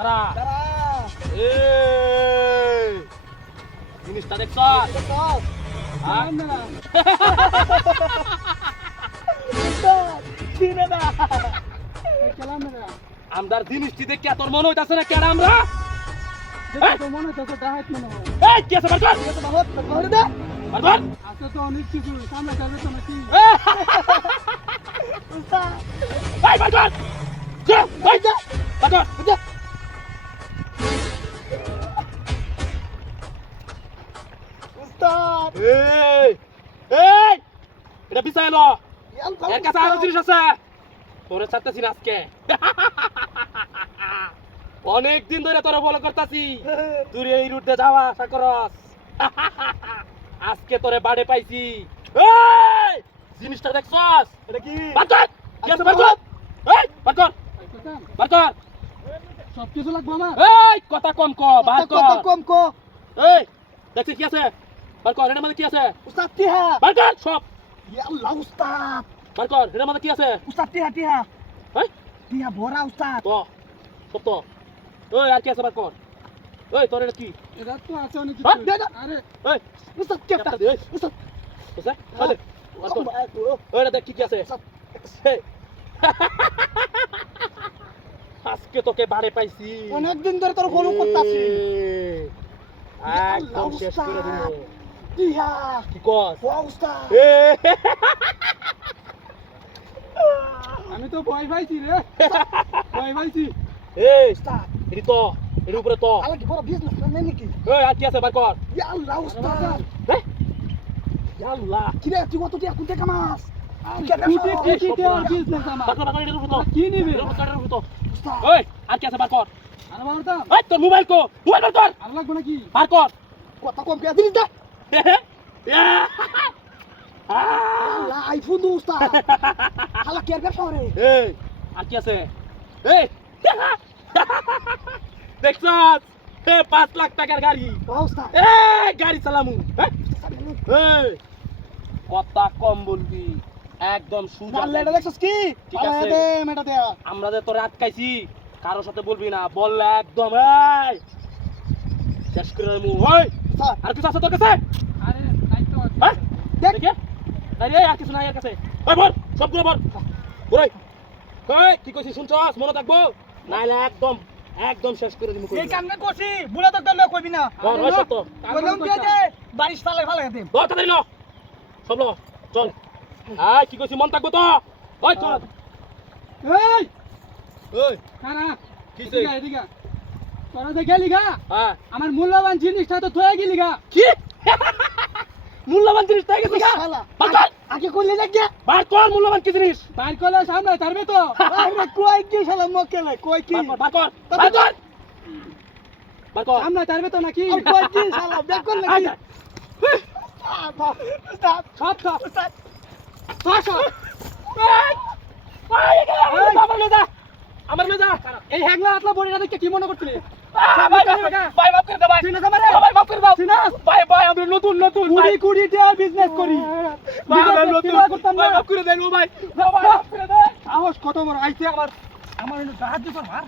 দাঁড়া দাঁড়া এই জিনিসটা দেখছ দেখছস হ্যাঁ? না উস্তাদ চিনে না এই কালাম না আমদার জিনিসটি দেখে তোর মনে হইতাছে না কেন আমরা দেখো তো মনে হচ্ছে ডাহাত মনে হয় এই কি আছে বার কর এটা বহুত ধরে দে বার কর আছে তো অনেক কিছু সামনে যাবে তো নাকি এই, উস্তাদ এই বার কর যা এই যা বার কর যা উস্তাদ এই এই এটা বিছাই লো ইয়াল এর কাছে আরো জিনিস আছে তোরে ছাড়তেছি না আজকে অনেক দিন ধরে তোরে ফলো করতাছি তুই এই রুটে যাওয়া আশা করস আজকে তোরে বাড়ে পাইছি এই জিনিসটা দেখছস এটা কি বার কর কি আছে বার কর এই বার কর বার কর সব কিছু লাগবে আমার এই কথা কম ক বার কর কত কম কো এই দেখছিস কি আছে বার কর এটার মধ্যে কি আছে উস্তাদ টিহা বার কর সব ইয়া আল্লাহ উস্তাদ বার কর এটার মধ্যে কি আছে উস্তাদ টিহা টিহা এই টিহা ভরা উস্তাদ তো সব তো ওই আর কি আছে বার কর ওই তোর এটা কি এটা তো আছে অনেক হ্যাঁ, কিছু দে দে। আরে ওই উস্তাদ ক্যাপটা কেপটা দে উস্তাদ বুঝছ ওই বার কর ওই এটা দেখ কি কি আছে এই। আজকে তোকে বাড়ে পাইছি অনেক দিন ধরে তোর ফলো করতাছি একদম শেষ করে দিল টিহা কি কস ওয়া উস্তাদ এ আমি তো ভয় পাইছি রে ভয় পাইছি এই উস্তাদ এটি তো এর উপরে তো আলা কি বড় বিজনেস ম্যান নাকি ওই আর কি আছে বার কর ইয়া আল্লাহ উস্তাদ হ্যাঁ আল্লাহ কি রে তুই কত টিয়া কোনটা কামাস কুটি কুটি টিয়ার বিজনেস আমার বার কর এর উপরে তো কি নিবি এর উপরে তো উস্তাদ ওই আর কি আছে বার কর আরে মারতাম ওই তোর মোবাইল কো মোবাইল বার কর আর লাগবে নাকি বার কর কত কম কে দিলি দা আল্লাহ আইফোন দো উস্তাদ হালা কেয়ার ব্যবসা রে এই আর কি আছে এই দেখছস এ 5 লাখ টাকার গাড়ি ওয়া উস্তাদ এই গাড়ি চালামু হ্যাঁ এই কথা কম বলবি একদম সুজা গাল লেটা দেখছস কি ঠিক আরে আছে। দে মেটা দে আমরা যে তোরে আটকাইছি কারোর সাথে বলবি না বললে একদম এই শেষ করে দেবো ওই স্যার আর কিছু আছে তোর কাছে আরে নাই তো হ্যাঁ দেখ দেখে নাই রে আর কিছু নাই এর কাছে ওই বল সবগুলো বল ওই ওই কি কইছিস শুনছস মনে থাকবো নাইলে একদম একদম শেষ করে দিমু এই কামনে করছি বুলা তো দলে কইবি না বল ওই সত্য বললাম দিয়ে দে বারিশ সালে ভালো দে ধর তাড়াতাড়ি ল সব ল চল আয় কি কইছিস মন থাকবো তো ওই চল এই ওই কারা কি এদিকে এদিকে তোরা যে গেলি গা হ্যাঁ আমার মূল্যবান জিনিসটা তো থয়ে গেলি গা কি মূল্যবান জিনিস তাই গেছে গা শালা বার কর আগে কইলে লাগে বার কর মূল্যবান কি জিনিস বাইর করলে সামনে ধরবে তো আরে কই কি শালা মক্কেলে কই কি বার কর বার কর বার কর সামনে ধরবে তো নাকি কই কি শালা বেক কর নাকি উস্তাদ সব সব উস্তাদ আমার লয়ে যা এই হ্যাংলা আতলা বড়িটা দেখে কি মনে করছিলি ভাই মাফ করে দে ভাই চিনা জামারে ভাই মাফ করে দাও চিনাস ভাই ভাই আমি নতুন নতুন কুড়ি কুড়ি টাকা বিজনেস করি ভাই আমি business নতুন করতাম না ভাই মাফ করে দেন ও ভাই ভাই মাফ করে দে সাহস কত বড় আইছে আমার আমার জাহাজ দিছ মার